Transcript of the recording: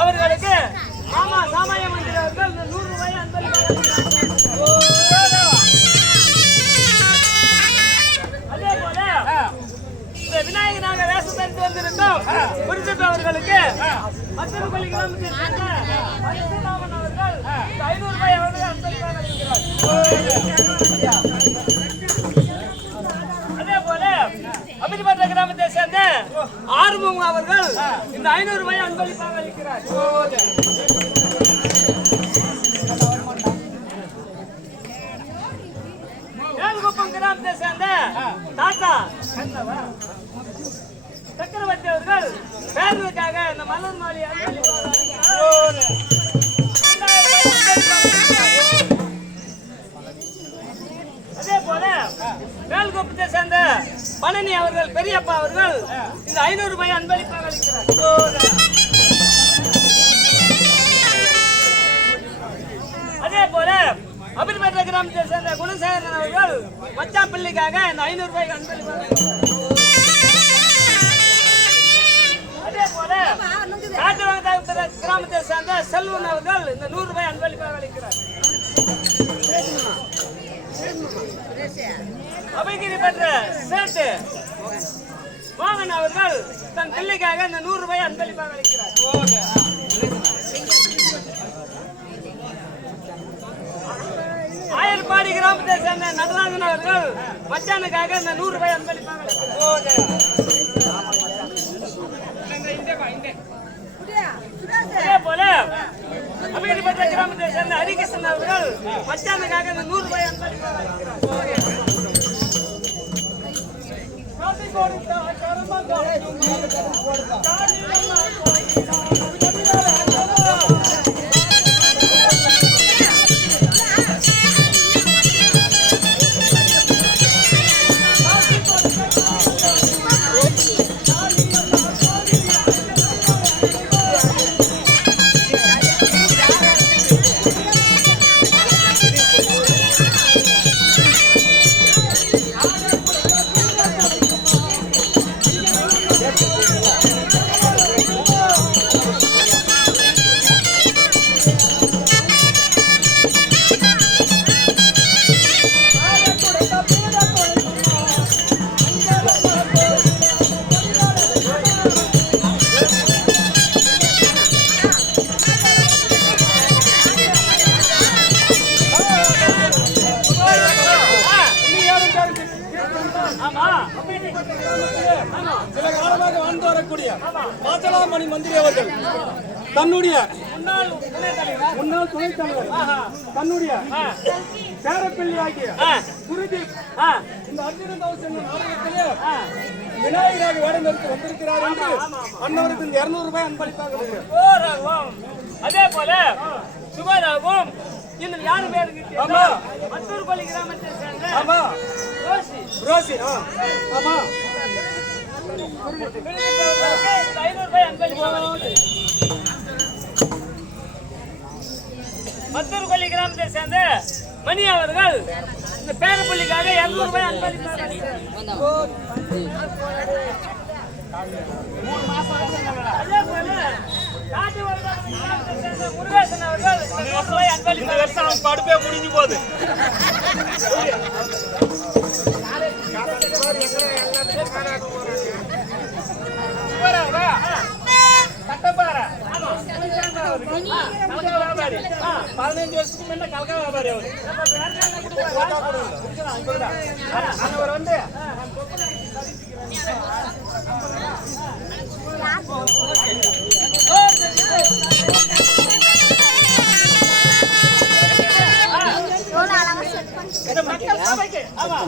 அவர்களுக்கு ஆமா சாமாய மந்திரி அவர்கள் 100 ரூபாய் அதே போல இந்த விநாயகனாக வேஷம் தரித்து வந்திருந்தோம் குறிப்பிட்ட அவர்களுக்கு மற்றொரு பள்ளி கிராமத்தில் அவர்கள் 500 ரூபாய் அவர்கள் அன்பளிப்பாக இருக்கிறார். அதே போல அபிதிபட்ட கிராமத்தை சேர்ந்த ஆறுமுகம் அவர்கள் இந்த 500 ரூபாய் அன்பளிப்பாக அளிக்கிறார். ஏழுகுப்பம் கிராமத்தை சேர்ந்த தாத்தா சக்கரவர்த்தி அவர்கள் பேருக்காக இந்த மலர் மாலை அதே போல மேல்குப்பத்தை சேர்ந்த பழனி அவர்கள் பெரியப்பா அவர்கள் இந்த 500 ரூபாய் அன்பளிப்பாக அளிக்கிறார். அதே போல அபிர்மேட்ட கிராமத்தை சேர்ந்த குணசேகரன் அவர்கள் மச்சான் பிள்ளைக்காக இந்த 500 ரூபாய் அன்பளிப்பாக அளிக்கிறார். அதே போல காட்டுவாங்க கிராமத்தை சேர்ந்த செல்வன் அவர்கள் இந்த 100 ரூபாய் அன்பளிப்பாக அபயகிரி பெற்ற சேட்டு மோகன் அவர்கள் தன் பிள்ளைக்காக இந்த 100 ரூபாய் அன்பளிப்பாக அளிக்கிறார். ஆயர்பாடி கிராமத்தை சேர்ந்த நடராஜன் அவர்கள் மச்சானுக்காக இந்த 100 ரூபாய் அன்பளிப்பாக அளிக்கிறார். அதே போல அபயகிரி பெற்ற கிராமத்தை சேர்ந்த ஹரிகிருஷ்ணன் அவர்கள் மச்சானுக்காக இந்த 100 ரூபாய் அன்பளிப்பாக அளிக்கிறார். சில காலமாக வாழ்ந்து வரக்கூடிய மாச்சலாமணி மந்திரி அவர்கள் தன்னுடைய முன்னாள் துணைத் தலைவர் தன்னுடைய பேரப்பிள்ளை ஆகிய குருதீப் இந்த அர்ஜுனன் தவஸ் என்னும் நாடகத்திலே விநாயகராக வேடம் எடுத்து வந்திருக்கிறார் என்று அன்னவருக்கு 200 ரூபாய் அன்பளிப்பாக. அதே போல சுபராகவும் இன்னும் யாரும் பேரு மற்றொரு பள்ளி கிராமத்தை சேர்ந்த ரோசி. ஆமா 500 ரூபாய் அன்பளிப்பாக. மற்றொரு பள்ளி கிராமத்தை சேர்ந்த மணி அவர்கள் இந்த பேரப்பள்ளிக்காக 200 ரூபாய் அன்பளிப்பாக. அதே போல காட்டு கிராமத்தை சேர்ந்த முருகேசன் அவர்கள் 100 ரூபாய் அன்பளிப்பாக. படுப்பே முடிஞ்சு போகுது. கட்டப்பாறை 15 வருஷத்துக்கு முன்ன கலக்கா வியாபாரி அவர் வந்து ஆமா